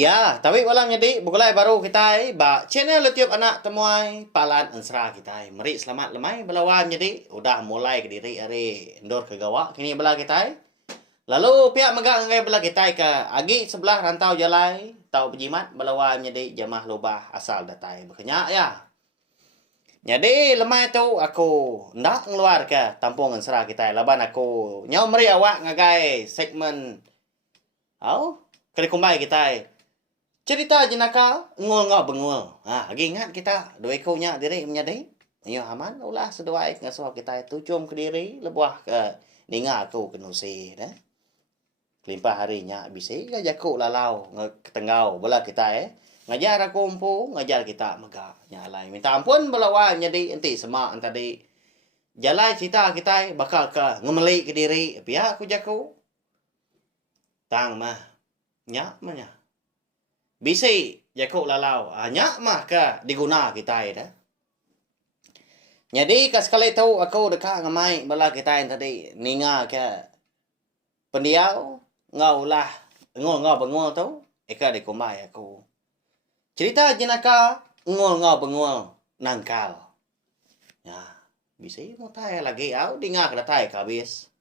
Ya, tapi malam jadi bukulai baru kita ba channel YouTube anak temuai palan ansra kita. Mari selamat lemai belawan jadi udah mulai ke diri hari endor ke gawa kini bela kita. Lalu pihak megak ngai bela kita ke agi sebelah rantau jalai tau berjimat belawan jadi jamah lubah asal datai berkenyak ya. Jadi lemai tu aku ndak ngeluar ke tampung ansra kita. Laban aku nyau meri awak ngagai segmen au kali kumbai kita. Cerita jenaka ngul ngau bengul. Lagi ingat kita dua ekornya diri menyadai. Ayo aman ulah seduai ngasuh kita itu cum ke diri lebuah ke ninga aku ke nusi dah. Kelimpah harinya bisa ke jaku lalau ketengau bela kita ngajar aku umpu ngajar kita megah nyalai minta ampun belawan jadi enti semak tadi jalai cerita kita bakal ke ngemeli ke diri pihak aku jaku tang mah nyak mah bisa jaku lalau nyak mah ke diguna kita dah. Jadi kas sekali tahu aku dekat ngamai bela kita yang tadi ninga ke pendiau ngau lah ngau bengul tu eka di kumai aku. Cerita jenaka ngul ngau bengul nangkal. Ya, bisa mau tay lagi au dengar kena tay habis.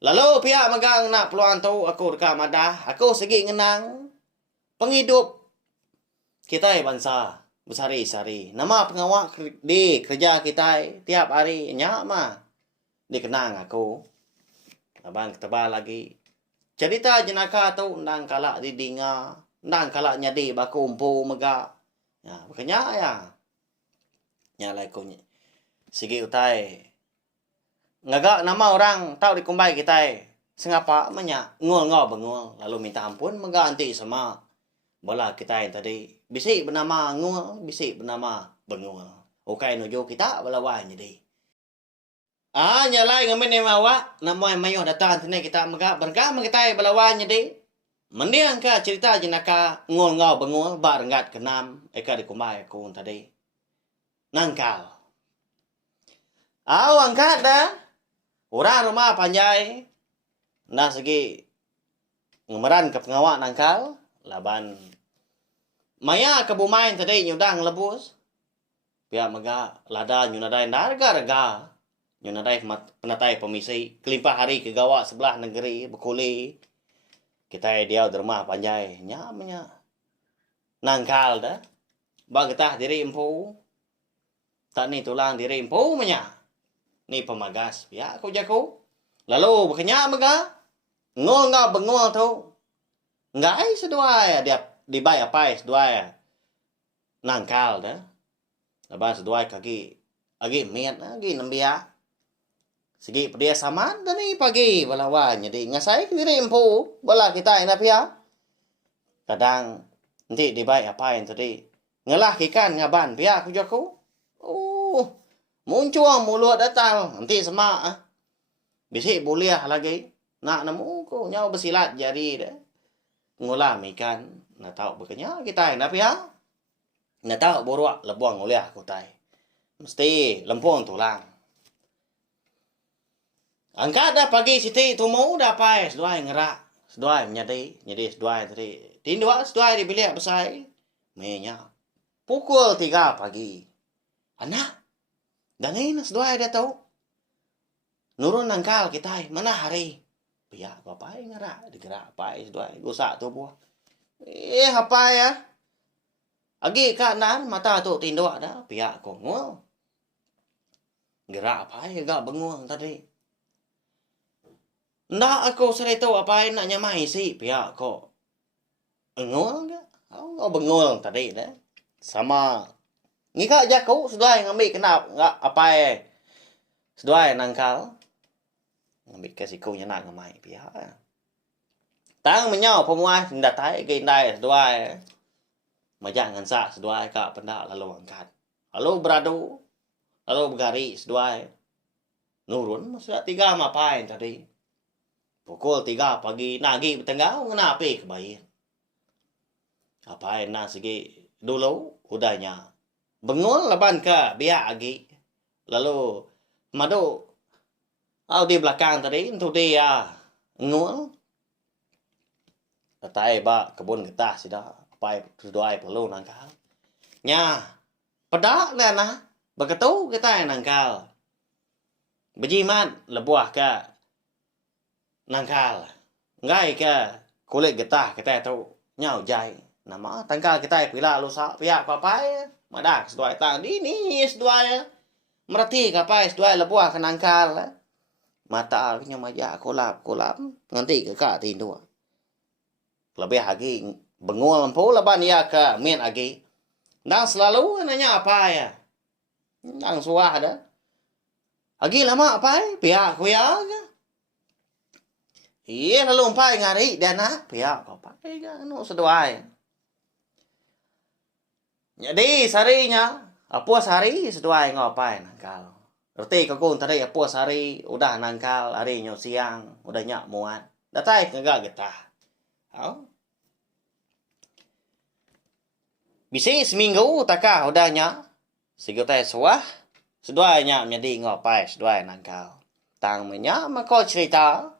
Lalu pihak megang nak peluang tu aku dekat madah, aku segi ngenang penghidup kita bangsa bersari-sari. Nama pengawak di kerja kita tiap hari nyak mah dikenang aku. Abang ketebal lagi. Cerita jenaka tu nang kalak didinga, nang kalak nyadi baku umpu mega. Ya, makanya ya. Nyalai ko sige utai. Ngagak nama orang tahu dikumbai kita. Sengapa menya ngul ngau bengul lalu minta ampun mega anti sama bola kita yang tadi. Bisik bernama ngul, bisik bernama bengul. Okai nuju kita belawan jadi. Nyalai ngamen yang awak nama yang mayu datang tene kita mega bergam kita belawan jadi. Mendiang ka cerita jenaka ngul ngau bengul bar ngat kenam eka dikumbai aku tadi. Nangkal. Angkat dah. Orang rumah panjai. Nah segi ngemeran ke pengawak nangkal laban maya ke bumain tadi nyudang lebus. Pihak mega lada nyunadai narga-raga. Nyunadai penatai pemisi. Kelimpah hari ke gawak sebelah negeri berkuli. Kita dia di rumah panjai. Nyamanya. Nangkal dah. Bang kita diri empu. Tak ni tulang diri empu menya. Ni pemagas. Ya aku jaku. Lalu berkenyak mega. Ngul ngau bengul tu. Ngai seduai dia dibai apa seduai. Nangkal dah. Lepas seduai kaki agi miat agi nambia. Segi pedia saman dan ni pagi balawan jadi ngasai diri empu bala kita ina pia. Kadang nanti dibai apa yang tadi. Ngelah ikan ngaban pia aku jaku. Muncul mulut datang nanti semak bisik boleh lagi nak nemu ko nyau bersilat jari dah ngulam ikan nak tahu bekenya kita nak pia nak tahu boruak lebuang oleh aku tai mesti lempung tulang angkat dah pagi siti tumu dah pai seduai ngerak seduai nyadi seduai tadi tindua seduai di bilik besar menya pukul 3 pagi anak dan ini seduai dia tahu. Nurun nangkal kita mana hari. Pihak bapak ngerak digerak pai seduai gosak tu buah. Apa ya? Agi kanan mata tu tinduk dah pihak ko ngul. Gerak apa agak bengul tadi. Ndak aku sering tahu apa nak nyamai si pihak ko. Ngul ke? Oh bengul tadi dah. Sama ngika jaku seduai ngambil kenap ngak apa seduai nangkal ngambil ke siku nya nak ngamai pihak tang menyau pemuai datai ke indai seduai majak ngansa seduai ka pendak lalu angkat lalu beradu lalu bergari seduai nurun sudah 3 mapai tadi pukul 3 pagi nagi bertenggau ngenapi kebaik apa nak segi dulu udahnya bengul laban ke biak agi. Lalu madu di belakang tadi untuk dia ngul Datai ba kebun getah sida pai seduai perlu nangkal. Nya, pedak na nah. Begitu kita nangkal. Bejimat lebuah ka nangkal. Ngai ka kulit getah kita tahu nyau jai. Nama tangkal kita pila lusa pihak papai. Madak seduai tang di ni seduai. Merati kapai seduai lebuah ka nangkal. Mata nya maja kolap nganti ke ka tindu. Lebih lagi bengul mampu leban ya ke min lagi. Nang selalu nanya apa ya? Nang suah dah. Lagi lama apa ya? Pihak kuya ke? Iya lalu umpai ngari dan pihak apa? Anu seduai. Jadi sarinya apuas hari seduai ngapai nangkal. Berarti kau tadi apuas hari udah nangkal hari nyo siang udah nyak muat. Datai kagak getah. Oh. Bisa seminggu takah udahnya. Sigo teh suah. Seduanya menjadi ngapai seduai nangkal. Tang menya mako cerita.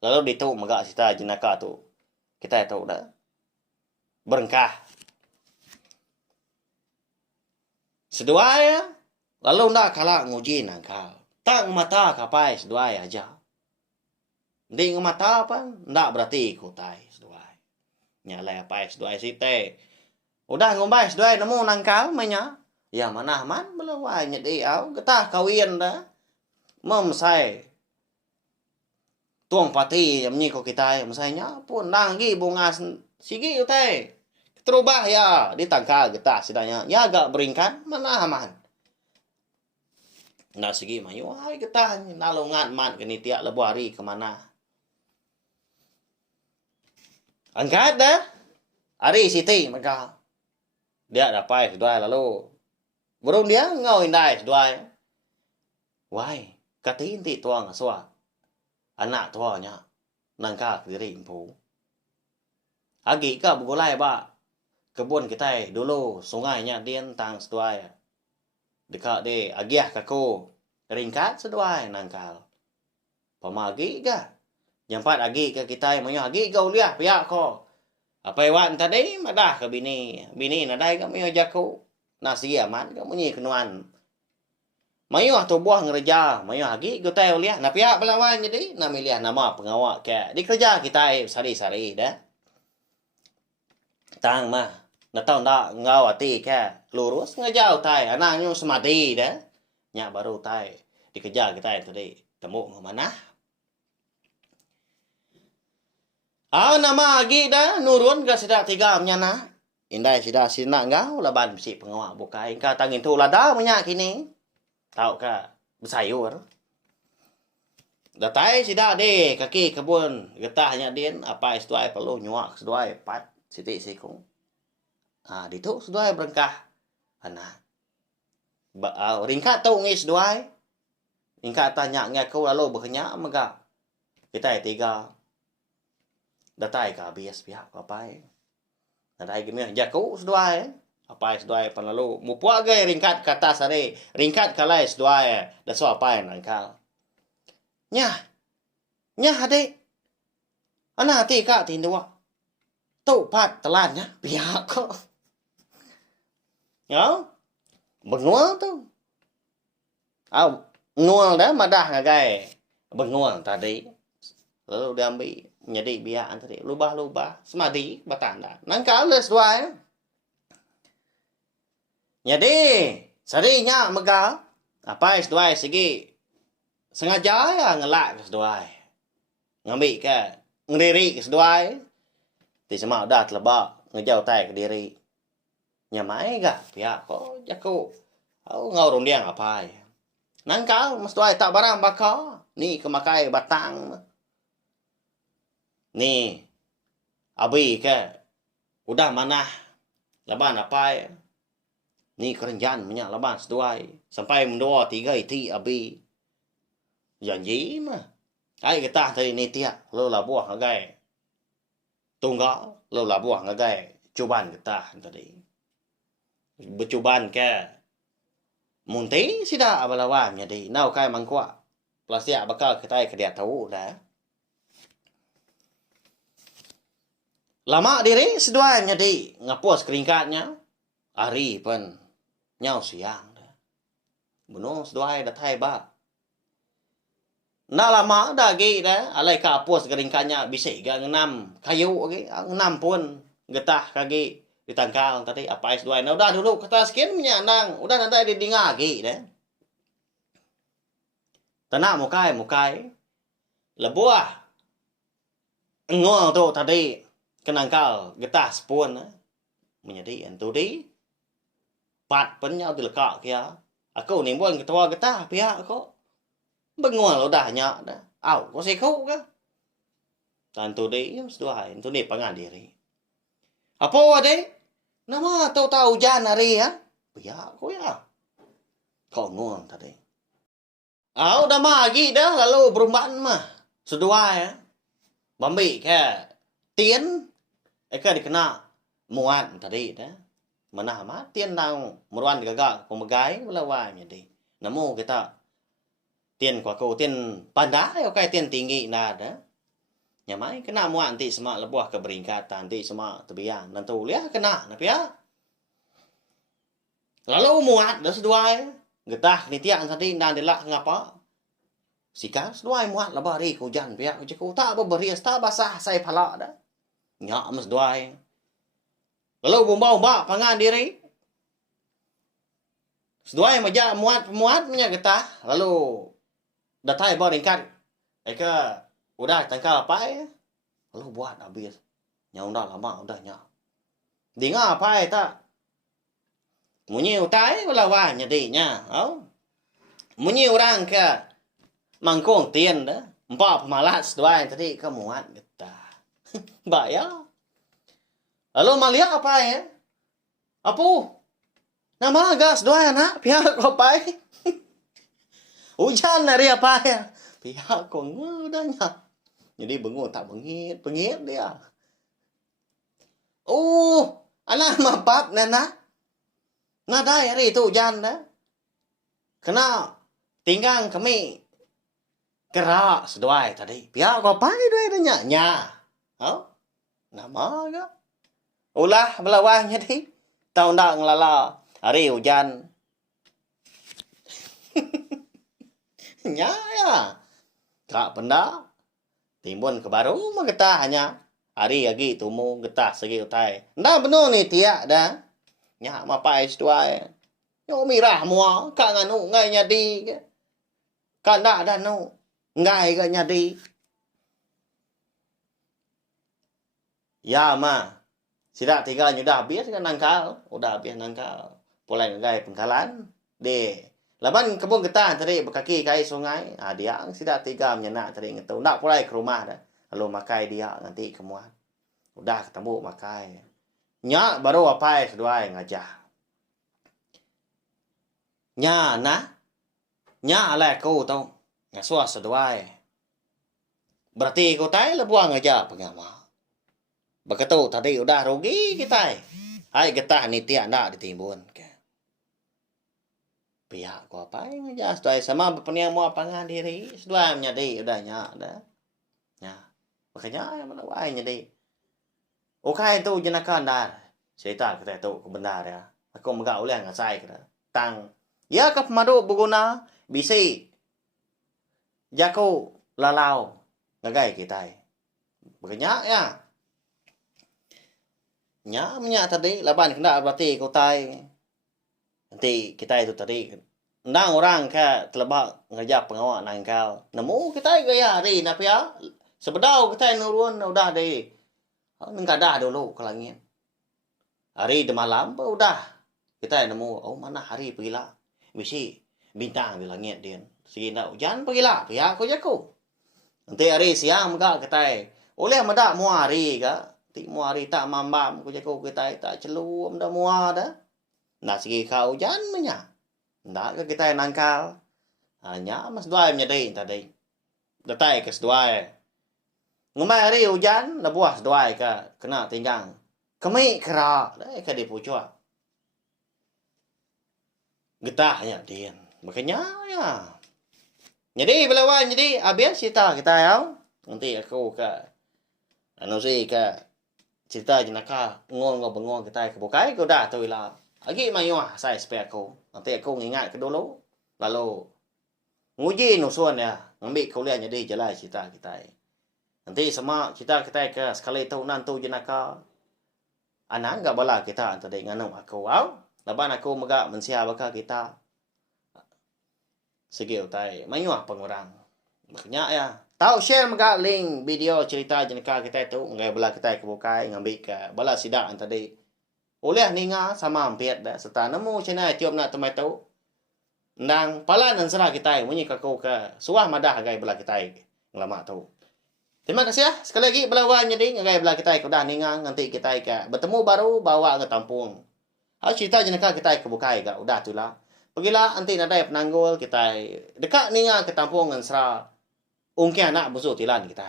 Lalu ditu megak cerita jenaka tu. Kita tahu dah. Berengkah. Seduai lalu ndak kalah nguji nangkal. Tang mata kapai seduai aja. Di mata apa? Ndak berarti ikutai seduai. Nyalai apa seduai site. Udah ngombai seduai nemu nangkal menya. Ya mana man belawai nyedi au getah kawin dah. Memsai. Tuang pati yang menyi ko kita mesainya pun nanggi bunga sigi utai. Terubah ya di tangkal getah sidanya. Ya agak beringkat mana aman. Nah segi mayu ai getah nalungan man kini tiak lebu hari kemana. Angkat dah. Hari siti mereka. Dia dapat seduai lalu. Burung dia ngau indai seduai. Wai, katiin ti tuang aswa. Anak tuanya nangka diri impu. Agi ka bugulai ba. Kebun kita dulu sungainya dien tang seduai. Dekat de agiah kaku. Ringkat seduai nangkal. Pemagi ka. Jampat agi ke kita moyo agi kau liah pihak ko. Apa iwan tadi madah ke bini. Bini nadai kami jaku. Nasi aman kamu nyi kenuan. Mayu tu buah ngereja. Mayu lagi kita lihat. Na pihak belawan jadi. Na milih nama pengawak ke. Di kerja kita sari-sari dah. Tang mah. Na tahu ndak ngawati ke. Lurus ngejauh tai. Anaknya semati dah. Nyak baru tai. Di kerja kita tadi. Temu ke mana? Nama lagi dah nurun ke sedak tiga menyana. Indai sedak sina ngau laban si pengawak buka. Ingka tangin tu lada menyak kini. Tahu ka bersayur. Datai sedak de kaki kebun getahnya din apa seduai perlu nyuak seduai pat siti sikung. Ditu seduai berengkah. Anak. Ringkat tu ngis seduai. Ingka tanya ngaku lalu berkenyak megak. Kita tiga. Datai ka bias pihak papai. Datai gini jaku seduai. Apa seduai pan lalu mupuak ge ringkat kata sare. Ringkat kalai seduai. Da so apa nangkal. Nya. Nya adik. Ana hati ka tindua. Tu pat telannya pihak ko. Ya. Bengual tu. Ngual dah madah ngagai. Bengual tadi. Lalu diambil. Jadi biar tadi lubah-lubah semadi batanda nangkal les dua. Jadi sarinya megal apa es dua segi sengaja ya ngelak es dua ngambil ke ngeri es dua di semua udah telebak ngejauh tay ke diri nyamai ga pihak kok jaku aku ngau dia ngapai nangkal mas dua tak barang bakal ni kemakai batang. Nih, abi ke, udah mana, leban apa ya? Nih kerenjan minyak leban seduai, sampai mendua tiga iti abi. Janji mah, ay kita tadi ni tiak, lo lah buah ngagai. Tunggal, lo lah buah ngagai, cuban kita tadi. Bercuban ke, munti sida abalawan jadi, nau kai mangkwa. Plastik bakal kita ke dia tahu dah. Lama diri seduai jadi ngapus keringkatnya. Ari pun nyau siang. Bunuh seduai dah thai ba. Nak lama dah gi dah. Alai ka apus keringkatnya bisa ga ngenam kayu lagi. Ngenam pun getah kagi ditangkal tadi apa seduai. Nah udah dulu kata sekian menyanang. Udah nanti didinga lagi dah. Tanah mukai. Lebuah. Ngol tu tadi kenangkal getah sepun menjadi entu di pat penyau dilekak kia aku ni buan ketua getah pihak kok bengol udah nyak dah au kok seku ke tantu di seduai entu ni pangan diri apa ade nama tahu hujan hari ya pihak kok ya kok ngol tadi au dah magi dah lalu berumbaan mah seduai ya bambi ke tiền cái dikena muat tadi dah mana mah tiền nang meruan gaga pemagai lawan jadi namo kita tiền kwa ko tiền panda okay tiền tinggi na dah nyamai kena muat nanti semak lebuah ke beringkatan nanti semak tebiang dan tu lihat kena napi ya lalu muat dah seduai getah ni tiang tadi dan dilak ngapa sikan seduai muat labah ri hujan pihak ku tak beberis tak basah saya pala dah nyak mas doai. Lalu bomba pangan diri. Seduai maja muat punya getah. Lalu datai beringkat. Eka udah tangkal apa ya? Lalu buat habis. Nya udah lama udah nyak. Dinga apa tak? Munyi utai lawan jadi nya. Oh. Munyi orang ke mangkong tiền dah. Empat pemalas seduai tadi ke muat getah. Bayar. Lalu malia apa ya? Apu? Nama gas doa anak pihak apa? Hujan dari apa ya? Pihak kau ngudahnya. Jadi bengun tak bengit dia. Oh, anak mapat nana. Nada hari itu hujan dah. Kena tinggal kami kerak seduai tadi. Pihak kau apa itu nya? Oh? Nama ke? Ulah belawahnya di. Tahun dah ngelala. Hari hujan. Nya ya. Kak benda. Timbun ke baru mah getah hanya. Hari lagi tumu getah segi utai. Dah benar ni tiak dah. Nya mapai seduai. Yo mirah mua. Kak nganu ngai nyadi. Kak dah dah nu. Ngai ke nyadi. Ya ma, sidak tiga sudah habis kan nangkal, udah habis nangkal. Pulai ngai pengkalan, de. Laban kebun getah tadi berkaki kai sungai, dia sidak tiga menyenak tadi ngetu. Nak pulai ke rumah dah. Lalu makai dia nanti kemuan. Udah ketemu makai. Nya baru apa seduai ngajah. Nya nah, nya lah kau tahu. Ngasua seduai. Berarti kau tai lebuang aja pengama. Begitu tadi udah rugi kita. Hai getah ni tiak nak ditimbun. Pihak ko apa yang aja seduai sama berpeniang mau pangan diri. Seduai menjadi udah nyak dah. Ya. Makanya yang mana wai jadi. Okai itu jenakan dar. Cerita kita itu kebenar ya. Aku megak oleh ngasai kita. Tang. Ya ke pemadu berguna bisi. Jaku lalau ngagai kita. Makanya ya. Nya minyak tadi laban kena berarti kau tai nanti kita itu tadi ndang orang ke telebak ngajak pengawak nangkal nemu kita gaya hari napi ya sebedau kita nurun udah deh nengkadah dulu ke langit hari di malam udah kita nemu oh mana hari pergilah bisi bintang di langit dia segi nak hujan pergilah pihak kau jaku nanti hari siang enggak kita oleh medak mu hari ke mua hari tak mambam ku jago kita tak celum dah mua dah. Nak segi kau hujan menya. Nak ke kita nangkal. Hanya mas duai menjadi tadi. Datai ke seduai. Ngumai hari hujan dah buah seduai ke kena tinggang. Kami kerak dah ke di pucuk. Getah ya dia. Makanya ya. Jadi belawan jadi habis cerita kita ya. Nanti aku ke anu sih ke cerita jenaka ngon ngo bengong kita ke bukai ko dah tu lah. Lagi mayuah saya spare aku. Nanti aku ngingat ke dulu. Lalu nguji nusuan ya. Ngambil kuliah jadi jalan cerita kita. Nanti sama cerita kita ke sekali tahunan tu jenaka. Anak enggak bala kita antara nganu aku. Wow. Laban aku megak mensia baka kita. Segi utai. Mayuah pengurang. Banyak ya. Tahu share megak link video cerita jenaka kita tu. Ngai bala kita ke bukai. Ngambil ke bala sidak antara oleh ninga sama hampir dah serta nemu channel tiup nak temai tahu nang palan dan serah kita munyi kakau ke suah madah gai belah kita lama tahu. Terima kasih ya sekali lagi belawan jadi gai belah kita ke dah ninga nanti kita ke bertemu baru bawa ke tampung. Hal cerita jenaka kita ke bukai ke udah tu lah. Pergilah nanti nadai penanggul kita dekat ninga ke tampung dan serah ungki anak busuk tilan kita.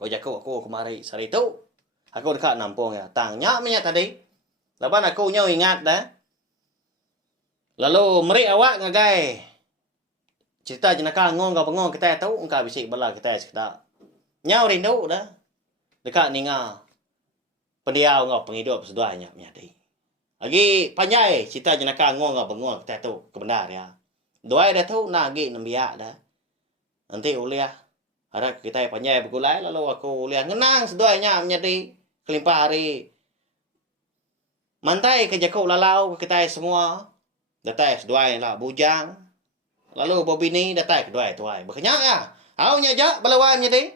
Kau jago aku kemari sari tu. Aku dekat nampung ya. Tangnya minyak tadi. Laban aku nyaw ingat dah. Lalu meri awak ngagai. Cerita jenaka ngong ka pengong kita tahu engka bisik bala kita sekitar. Nyaw rindu dah. Dekat ninga. Pendiau ngau penghidup seduanya menyadi. Lagi panjai cerita jenaka ngong ka pengong kita tahu kebenar ya. Doai dah tahu nak gi nembiak dah. Nanti uliah harap kita panjai bergulai lalu aku uliah ngenang seduanya menyadi kelimpah hari. Mantai ke jakau lalau ke kita semua. Datai seduai lah bujang. Lalu bobini datai kedua tuai. Berkenyak ya. Hau nyajak balawan jadi.